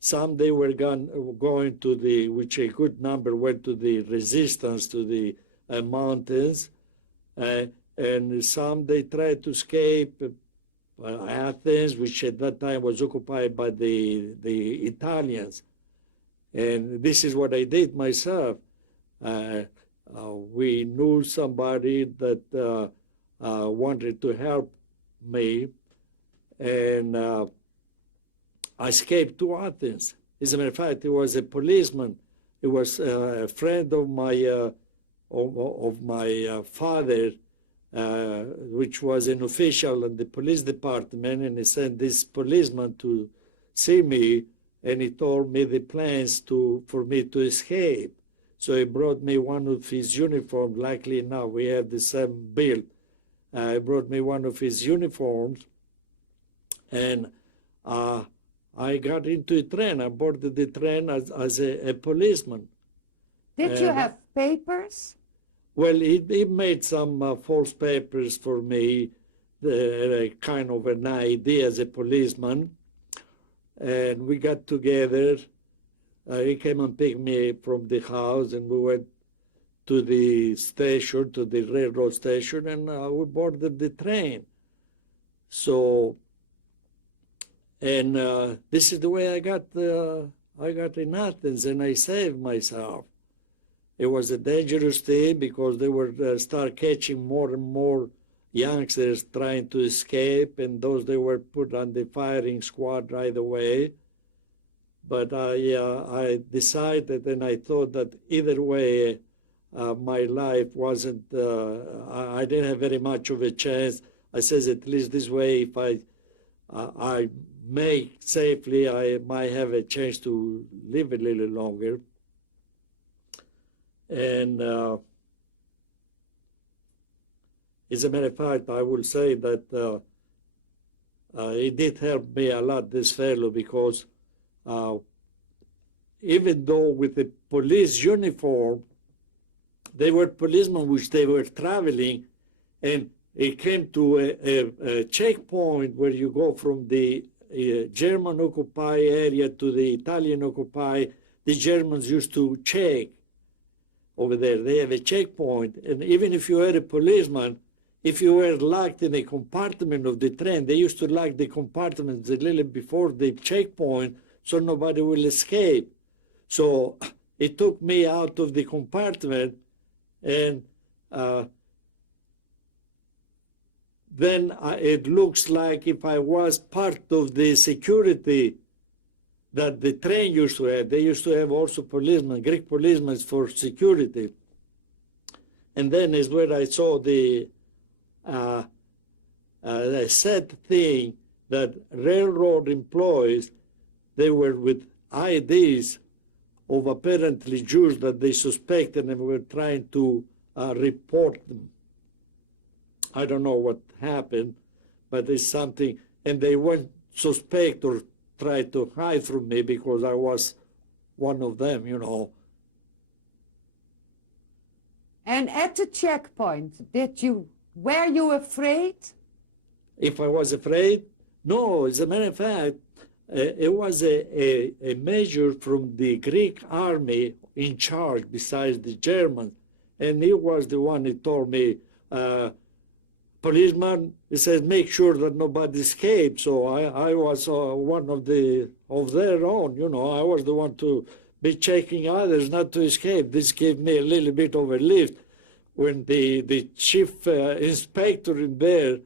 some they were going to the, which a good number went to the resistance, to the mountains, and some they tried to escape Athens, which at that time was occupied by the Italians. And this is what I did myself. We knew somebody that wanted to help me, and I escaped to Athens. As a matter of fact, he was a policeman. He was a friend of my father, which was an official in the police department, and he sent this policeman to see me, and he told me the plans for me to escape. So he brought me one of his uniforms. Luckily enough, we have the same build. He brought me one of his uniforms, and I got into a train. I boarded the train as a policeman. Did you have papers? Well, he made some false papers for me, kind of an ID as a policeman. And we got together. He came and picked me from the house, and we went to the station, to the railroad station, and we boarded the train. So, and this is the way I got in Athens, and I saved myself. It was a dangerous thing because they were start catching more and more youngsters trying to escape, and those they were put on the firing squad right away. But I decided, and I thought that either way, my life wasn't, I didn't have very much of a chance. I says, at least this way, if I make safely, I might have a chance to live a little longer. And as a matter of fact, I will say that it did help me a lot, this fellow, because even though with the police uniform, they were policemen which they were traveling, and it came to a checkpoint where you go from the German-occupied area to the Italian-occupied. The Germans used to check over there. They have a checkpoint, and even if you were a policeman, if you were locked in a compartment of the train, they used to lock the compartments a little before the checkpoint so nobody will escape. So it took me out of the compartment, and then it looks like if I was part of the security that the train used to have. They used to have also policemen, Greek policemen for security. And then is where I saw the sad thing that railroad employees, they were with IDs of apparently Jews that they suspected and were trying to report them. I don't know what happened, but it's something, and they weren't suspect or try to hide from me because I was one of them, you know. And at the checkpoint, were you afraid? If I was afraid? No, as a matter of fact, it was a measure from the Greek army in charge besides the Germans. And he was the one who told me, policeman, he says, make sure that nobody escapes. So I was one of their own, you know. I was the one to be checking others not to escape. This gave me a little bit of a lift when the chief inspector in there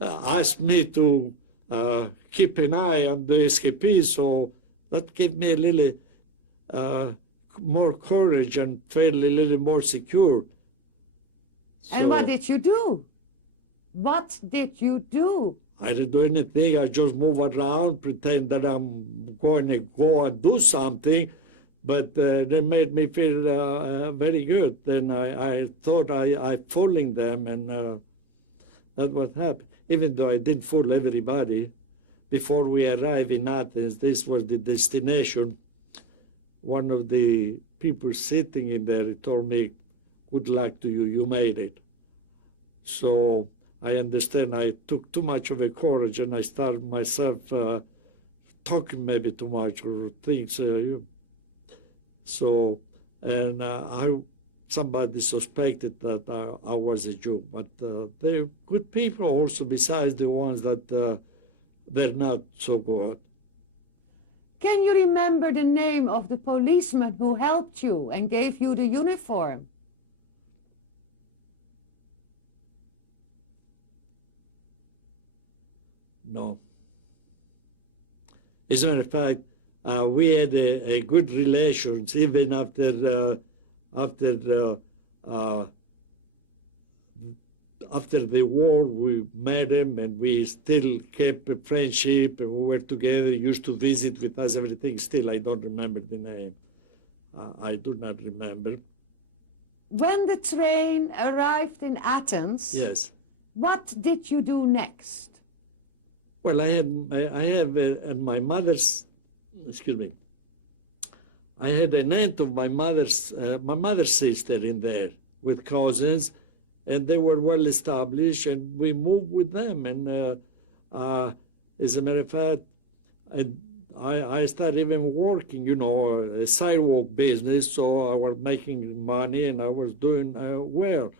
asked me to keep an eye on the escapees. So that gave me a little more courage and felt a little more secure. And what did you do? What did you do? I didn't do anything. I just move around, pretend that I'm going to go and do something. But they made me feel very good. Then I thought I fooling them, and that's what happened. Even though I didn't fool everybody, before we arrived in Athens, this was the destination. One of the people sitting in there, he told me, good luck to you, you made it. So I understand I took too much of a courage, and I started myself talking maybe too much or things. Somebody suspected that I was a Jew, but they're good people also, besides the ones that they're not so good. Can you remember the name of the policeman who helped you and gave you the uniform? No. As a matter of fact, we had a good relations even after the war. We met him and we still kept a friendship and we were together, used to visit with us, everything. Still, I don't remember the name. I do not remember. When the train arrived in Athens, yes, what did you do next? Well, I have my mother's, excuse me, I had an aunt of my mother's sister in there with cousins, and they were well established, and we moved with them. And as a matter of fact, I started even working, a sidewalk business, so I was making money and I was doing well.